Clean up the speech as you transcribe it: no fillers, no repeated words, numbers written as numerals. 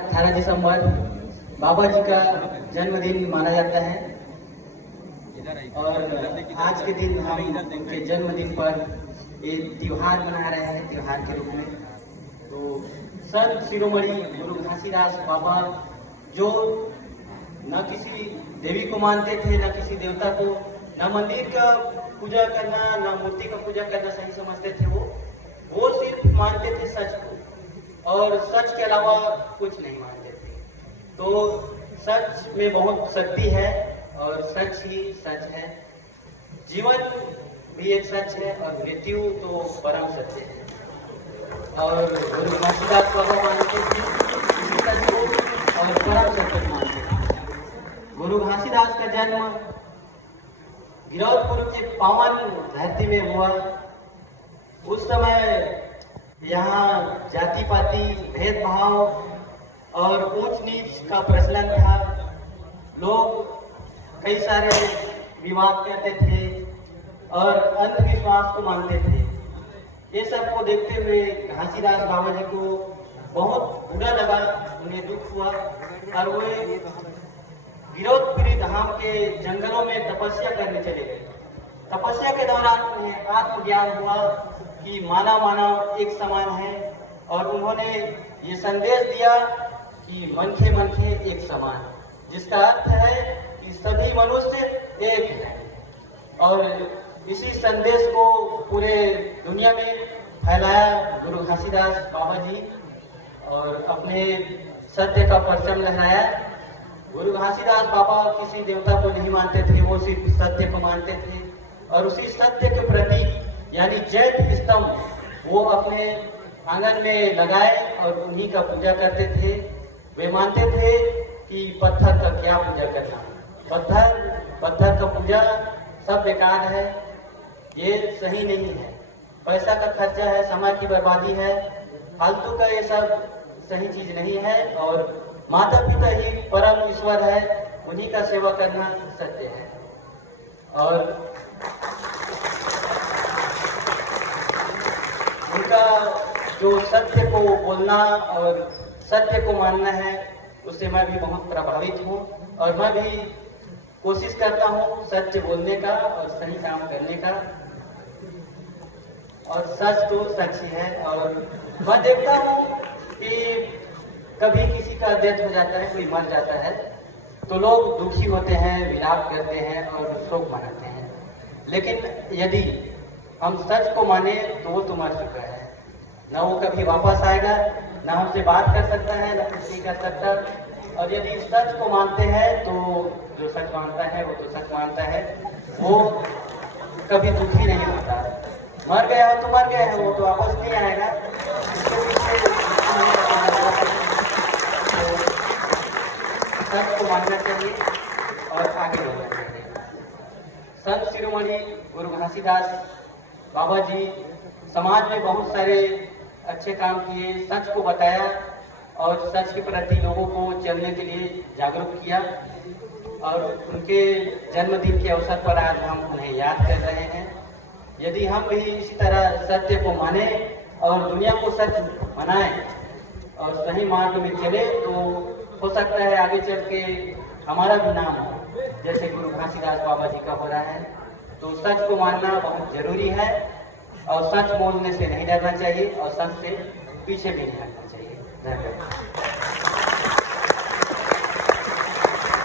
18 दिसंबर बाबा जी का जन्मदिन माना जाता है और आज के दिन हम उनके जन्मदिन पर एक त्योहार मना रहे हैं, त्योहार के रूप में। तो संत शिरोमणि गुरु घासीदास बाबा जो न किसी देवी को मानते थे, न किसी देवता को, न मंदिर का पूजा करना, न मूर्ति का पूजा करना सही समझते थे। वो सिर्फ मानते थे सच को, और सच के अलावा कुछ नहीं मानते थे। तो सच में बहुत शक्ति है और सच ही सच है। जीवन भी एक सच है और मृत्यु तो परम सत्य है। और गुरु घासीदास बाबा मानते थे इसी सच को और परम सत्य को मानते थे। गुरु घासीदास का जन्म गिरौदपुर के पावन धरती में हुआ। उस समय यहाँ जाति पाति भेदभाव और ऊंच नीच का प्रचलन था। लोग कई सारे विवाद करते थे और अंधविश्वास को मानते थे। ये सब को देखते हुए घासीदास बाबा जी को बहुत बुरा लगा, उन्हें दुख हुआ और वे गिरौदपुरी धाम के जंगलों में तपस्या करने चले गए। तपस्या के दौरान उन्हें आत्मज्ञान हुआ कि मानव मानव एक समान है, और उन्होंने ये संदेश दिया कि मनखे मनखे एक समान, जिसका अर्थ है कि सभी मनुष्य एक है। और इसी संदेश को पूरे दुनिया में फैलाया गुरु घासीदास बाबा जी और अपने सत्य का परचम लहराया। गुरु घासीदास बाबा किसी देवता को नहीं मानते थे, वो सिर्फ सत्य को मानते थे। और उसी सत्य के प्रति यानी जैत स्तंभ वो अपने आंगन में लगाए और उन्हीं का पूजा करते थे। वे मानते थे कि पत्थर का क्या पूजा करना, पत्थर का पूजा सब बेकार है, ये सही नहीं है, पैसा का खर्चा है, समय की बर्बादी है, फालतू का ये सब सही चीज नहीं है। और माता पिता ही परम ईश्वर है, उन्हीं का सेवा करना सत्य है। और उनका जो सत्य को बोलना और सत्य को मानना है, उससे मैं भी बहुत प्रभावित हूँ। और मैं भी कोशिश करता हूँ सत्य बोलने का और सही काम करने का। और सच तो सच ही है। और मैं देखता हूँ कि कभी किसी का डेथ हो जाता है, कोई मर जाता है, तो लोग दुखी होते हैं, विलाप करते हैं और शोक मनाते हैं। लेकिन यदि हम सच को माने तो वो तो मर चुका है, ना वो कभी वापस आएगा, ना हमसे बात कर सकता है, ना कुछ नहीं कर सकता। और यदि सच को मानते हैं तो जो सच मानता है वो तो सच मानता है, वो कभी दुखी नहीं होता। मर गया हो तो मर गया है, वो तो वापस नहीं आएगा। सच को मानना चाहिए और आगे बढ़ना चाहिए। संत शिरोमणि गुरु घासीदास बाबा जी समाज में बहुत सारे अच्छे काम किए, सच को बताया और सच के प्रति लोगों को चलने के लिए जागरूक किया। और उनके जन्मदिन के अवसर पर आज हम उन्हें याद कर रहे हैं। यदि हम भी इसी तरह सत्य को माने और दुनिया को सच मनाएं और सही मार्ग में चले, तो हो सकता है आगे चल के हमारा भी नाम हो, जैसे गुरु घासीदास बाबा जी का हो रहा है। तो सच को मानना बहुत जरूरी है और सच बोलने से नहीं डरना चाहिए और सच से पीछे भी नहीं हटना चाहिए। धन्यवाद।